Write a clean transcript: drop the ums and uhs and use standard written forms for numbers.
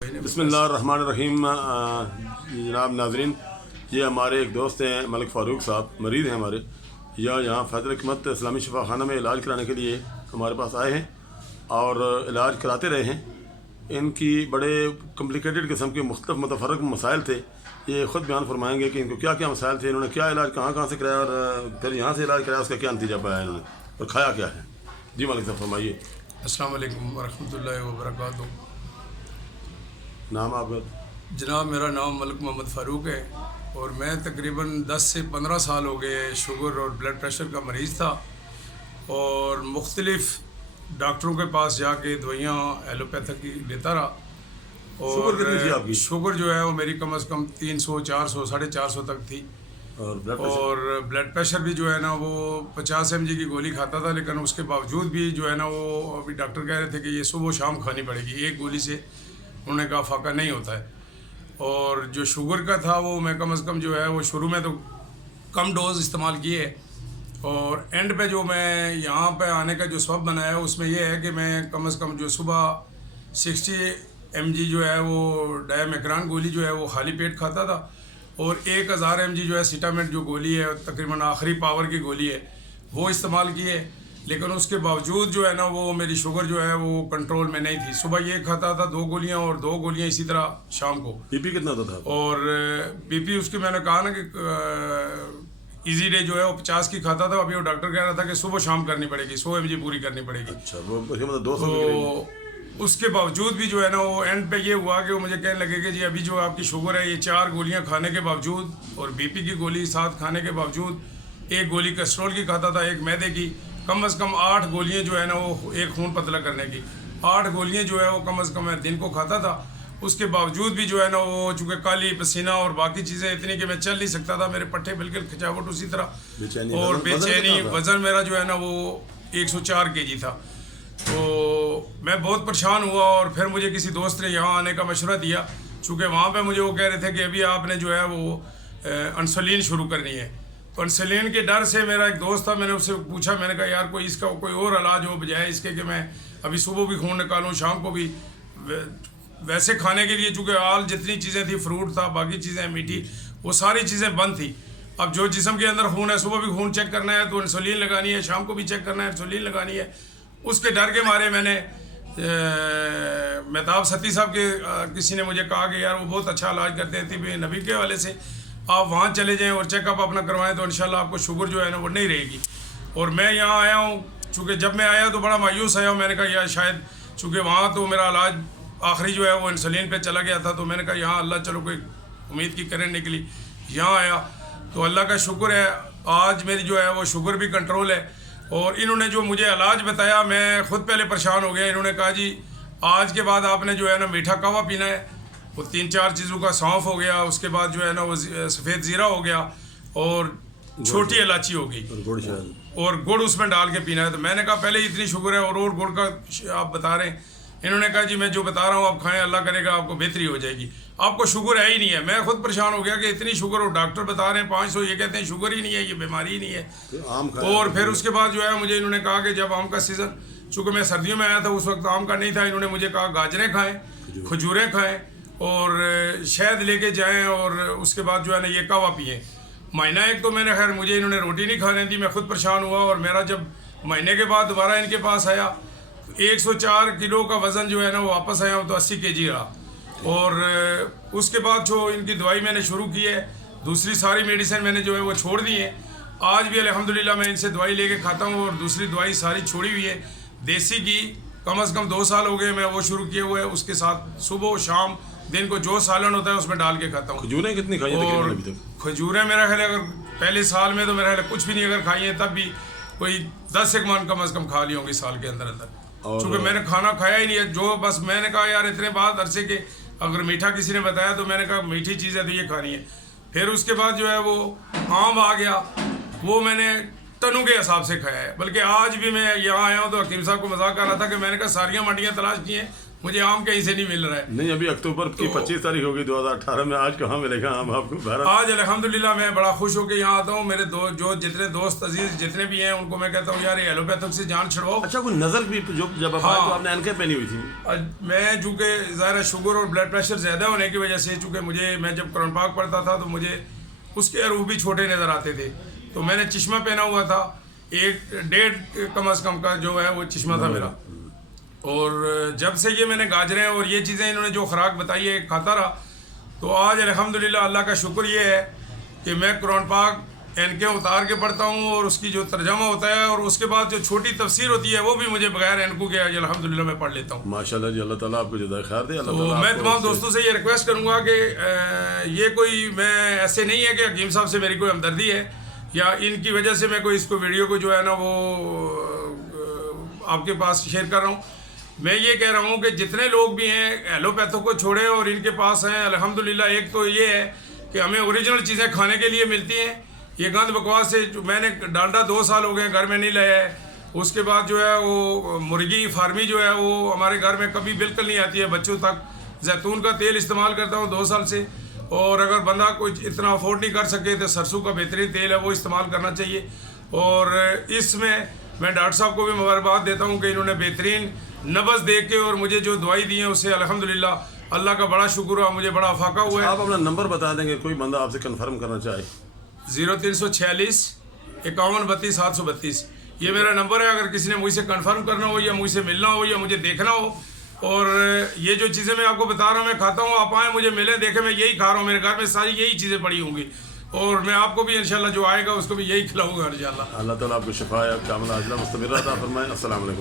बिस्मिल्लाहिर्रहमानिर्रहीम। जनाब नाजरीन, ये हमारे एक दोस्त हैं मलिक फ़ारूक साहब, मरीज़ हैं हमारे। यहाँ फैज़ल हिकमत इस्लामी शिफा खाना में इलाज कराने के लिए हमारे पास आए हैं और इलाज कराते रहे हैं। इनकी बड़े कम्प्लिकेटेड किस्म के मुख्तलिफ मुतफ़र्रिक़ मसाइल थे। ये ख़ुद बयान फरमाएंगे कि इनको क्या क्या मसाइल थे, इन्होंने क्या इलाज कहाँ से कराया और फिर यहाँ से इलाज कराया, उसका क्या नतीजा पाया इन्होंने और खाया क्या है। जी मलिक साहब फरमाइए। अस्सलाम वालेकुम वरहमतुल्लाहि वबरकातुहू। नाम आपका? जनाब मेरा नाम मलिक मोहम्मद फ़ारूक है और मैं तकरीबन 10 से 15 साल हो गए शुगर और ब्लड प्रेशर का मरीज़ था और मुख्तलिफ़ डॉक्टरों के पास जाके दवाइयाँ एलोपैथिक की लेता रहा। शुगर कितनी थी आपकी? शुगर जो है वो मेरी कम अज़ कम 300, 400, 450 तक थी। और ब्लड प्रेशर भी जो है ना वो 50 mg की गोली खाता था, लेकिन उसके बावजूद भी जो है ना वो अभी डॉक्टर कह रहे थे कि ये सुबह शाम खानी पड़ेगी, एक गोली से उन्होंने कहा फाका नहीं होता है। और जो शुगर का था वो मैं कम अज़ कम जो है वो शुरू में तो कम डोज इस्तेमाल किए और एंड पे जो मैं यहाँ पे आने का जो सबब बनाया उसमें ये है कि मैं कम अज़ कम जो सुबह 60 mg जो है वो डायमेक्रान गोली जो है वो खाली पेट खाता था और 1000 mg जो है सीटामेट जो गोली है तकरीबन आखिरी पावर की गोली है वो इस्तेमाल किए। लेकिन उसके बावजूद जो है ना वो मेरी शुगर जो है वो कंट्रोल में नहीं थी। सुबह ये खाता था 2 गोलियां और 2 गोलियां इसी तरह शाम को। बीपी कितना होता था? और बीपी उसकी मैंने कहा ना कि इजी डे जो है वो 50 की खाता था, अभी वो डॉक्टर कह रहा था कि सुबह शाम करनी पड़ेगी, 100 mg पूरी करनी पड़ेगी। अच्छा, वो मतलब 200 तो उसके बावजूद भी जो है ना वो एंड पे ये हुआ कि वो मुझे कहने लगे कि जी अभी जो आपकी शुगर है ये 4 गोलियां खाने के बावजूद और बीपी की गोली साथ खाने के बावजूद, 1 गोली कोलेस्ट्रॉल की खाता था, 1 मैदे की, कम अज़ कम 8 गोलियां जो है ना वो एक खून पतला करने की 8 गोलियां जो है वो कम अज़ कम मैं दिन को खाता था। उसके बावजूद भी जो है ना वो चूँकि काली पसीना और बाकी चीज़ें इतनी कि मैं चल नहीं सकता था, मेरे पट्टे बिल्कुल खिंचावट उसी तरह और बेचैनी। वज़न मेरा जो है ना वो 104 kg था। तो मैं बहुत परेशान हुआ और फिर मुझे किसी दोस्त ने यहाँ आने का मशवरा दिया, चूँकि वहाँ पर मुझे वो कह रहे थे कि अभी आपने जो है वो इंसुलिन शुरू करनी है। तो इंसुलिन के डर से मेरा एक दोस्त था, मैंने उससे पूछा, मैंने कहा यार कोई इसका कोई और इलाज हो बजाय इसके कि मैं अभी सुबह भी खून निकालूं शाम को भी। वैसे खाने के लिए चूँकि आल जितनी चीज़ें थी, फ्रूट था, बाकी चीज़ें मीठी, वो सारी चीज़ें बंद थी। अब जो जिस्म के अंदर खून है, सुबह भी खून चेक करना है तो इंसुलिन लगानी है, शाम को भी चेक करना है इंसुलिन लगानी है। उसके डर के मारे मैंने मेहताब सती साहब के किसी ने मुझे कहा कि यार वो बहुत अच्छा इलाज करते थे नबी के वाले से, आप वहाँ चले जाएं और चेकअप अपना करवाएं तो इंशाल्लाह आपको शुगर जो है ना वो नहीं रहेगी। और मैं यहाँ आया हूँ, चूँकि जब मैं आया तो बड़ा मायूस आया हूँ, मैंने कहा यार शायद चूँकि वहाँ तो मेरा इलाज आखिरी जो है वो इंसुलिन पे चला गया था, तो मैंने कहा यहाँ अल्लाह चलो कोई उम्मीद की करें निकली। यहाँ आया तो अल्लाह का शुक्र है आज मेरी जो है वो शुगर भी कंट्रोल है। और इन्होंने जो मुझे इलाज बताया मैं ख़ुद पहले परेशान हो गया। इन्होंने कहा जी आज के बाद आपने जो है ना मीठा कहवा पीना है, वो 3-4 चीज़ों का सौंफ हो गया, उसके बाद जो है ना वो सफ़ेद ज़ीरा हो गया और छोटी इलायची हो गई और गुड़ उसमें डाल के पीना है। तो मैंने कहा पहले इतनी शुगर है और गुड़ का आप बता रहे हैं। इन्होंने कहा जी मैं जो बता रहा हूँ आप खाएं, अल्लाह करेगा आपको बेहतरी हो जाएगी, आपको शुगर है ही नहीं है। मैं खुद परेशान हो गया कि इतनी शुगर और डॉक्टर बता रहे हैं 500, ये कहते हैं शुगर ही नहीं है, ये बीमारी ही नहीं है। और फिर उसके बाद जो है मुझे इन्होंने कहा कि जब आम का सीज़न, चूँकि मैं सर्दियों में आया था उस वक्त आम का नहीं था, इन्होंने मुझे कहा गाजरें खाएँ, खजूरें खाएँ और शहद लेके जाएं और उसके बाद जो है ना ये कहवा पिए। महीना एक तो मैंने खैर मुझे इन्होंने रोटी नहीं खाने दी, मैं खुद परेशान हुआ। और मेरा जब महीने के बाद दोबारा इनके पास आया तो 104 किलो का वज़न जो है ना वो वापस आया तो 80 kg रहा। और उसके बाद जो इनकी दवाई मैंने शुरू की है, दूसरी सारी मेडिसिन मैंने जो है वो छोड़ दी है। आज भी अल्हम्दुलिल्लाह मैं इनसे दवाई लेके खाता हूँ और दूसरी दवाई सारी छोड़ी हुई है। देसी घी कम अज़ कम 2 साल हो गए मैं वो शुरू किए हुए, उसके साथ सुबह शाम दिन को जो सालन होता है उसमें डाल के खाता हूँ। खजूरें कितनी खाई हैं और अभी तक? खजूरें मेरा ख्याल अगर पहले साल में तो मेरा ख्याल कुछ भी नहीं अगर खाई है, तब भी कोई 10 एक मन कम अज़ कम खा ली होंगी साल के अंदर अंदर। चूँकि मैंने खाना खाया ही नहीं है, जो बस मैंने कहा यार इतने बाद अरसे के अगर मीठा किसी ने बताया तो मैंने कहा मीठी चीज़ है तो ये खानी है। फिर उसके बाद जो है वो आम आ गया, वो मैंने टनों के हिसाब से खाया है। बल्कि आज भी मैं यहाँ आया हूँ तो हकीम साहब को मजाक कर रहा था कि मैंने कहा सारियाँ मंडियाँ तलाश की हैं, मुझे आम कहीं से नहीं मिल रहा है। नहीं, अभी अक्टूबर की 25 तारीख होगी 2018 में, आज कहाँ मिलेगा आम आपको भारत? आज अल्हम्दुलिल्लाह मैं बड़ा खुश होकर यहाँ आता हूँ। मेरे जो जितने दोस्त अजीज जितने भी हैं उनको मैं कहता हूँ यार ये एलोपैथिक से जान छुड़वाओ। अच्छा, कोई नजर भी जो जब आप आए तो आपने ऐनकें पहनी हुई थी? मैं चूँकि ज़ाहिर शुगर और ब्लड प्रेशर ज़्यादा होने की वजह से, चूँकि मैं जब कुरान पाक पढ़ता था तो मुझे उसके अरूफ भी छोटे नज़र आते थे, तो मैंने चश्मा पहना हुआ था, 1.5 कम अज़ कम का जो है वो चश्मा था मेरा। और जब से ये मैंने गाजरें और ये चीज़ें इन्होंने जो खुराक बताई है खाता रहा, तो आज अल्हम्दुलिल्लाह अल्लाह का शुक्र ये है कि मैं कुरान पाक एनके उतार के पढ़ता हूँ और उसकी जो तर्जमा होता है और उसके बाद जो छोटी तफसीर होती है वो भी मुझे बगैर एनको के आज अल्हम्दुलिल्लाह मैं पढ़ लेता हूँ। माशाल्लाह जी, अल्लाह ताला आपको जज़ाए खैर दे। तो मैं तमाम दोस्तों से ये रिक्वेस्ट करूँगा कि ये कोई, मैं ऐसे नहीं है कि हकीम साहब से मेरी कोई हमदर्दी है या इनकी वजह से मैं कोई इसको वीडियो को जो है ना वो आपके पास शेयर कर रहा हूँ। मैं ये कह रहा हूँ कि जितने लोग भी हैं एलोपैथों को छोड़े और इनके पास हैं अल्हम्दुलिल्लाह, एक तो ये है कि हमें ओरिजिनल चीज़ें खाने के लिए मिलती हैं। ये गंद बकवास से मैंने डालडा 2 साल हो गए घर में नहीं लाया है। उसके बाद जो है वो मुर्गी फार्मी जो है वो हमारे घर में कभी बिल्कुल नहीं आती है बच्चों तक। जैतून का तेल इस्तेमाल करता हूँ 2 साल से, और अगर बंदा कोई इतना अफोर्ड नहीं कर सके तो सरसों का बेहतरीन तेल है वो इस्तेमाल करना चाहिए। और इसमें मैं डॉक्टर साहब को भी मुबारकबाद देता हूँ कि इन्होंने बेहतरीन नब्ज़ दे के और मुझे जो दवाई दी है उससे अल्हम्दुलिल्लाह अल्लाह का बड़ा शुक्र हुआ, मुझे बड़ा फाका हुआ है। आप अपना नंबर बता देंगे, कोई बंदा आपसे कंफर्म करना चाहे? 0346 51 32 732 ये मेरा नंबर है। अगर किसी ने मुझसे कंफर्म करना हो या मुझसे मिलना हो या मुझे देखना हो, और ये जो चीज़ें मैं आपको बता रहा हूँ मैं खाता हूँ, आप आएँ मुझे मिलें, देखें मैं यही खा रहा हूँ, मेरे घर में सारी यही चीज़ें पड़ी होंगी और मैं आपको भी इंशाल्लाह जो आएगा उसको भी यही खिलाऊंगा इंशाल्लाह। अल्लाह ताला आपको शिफा कामिला अजला मुस्तमिर अता फरमाए। अस्सलाम वालेकुम।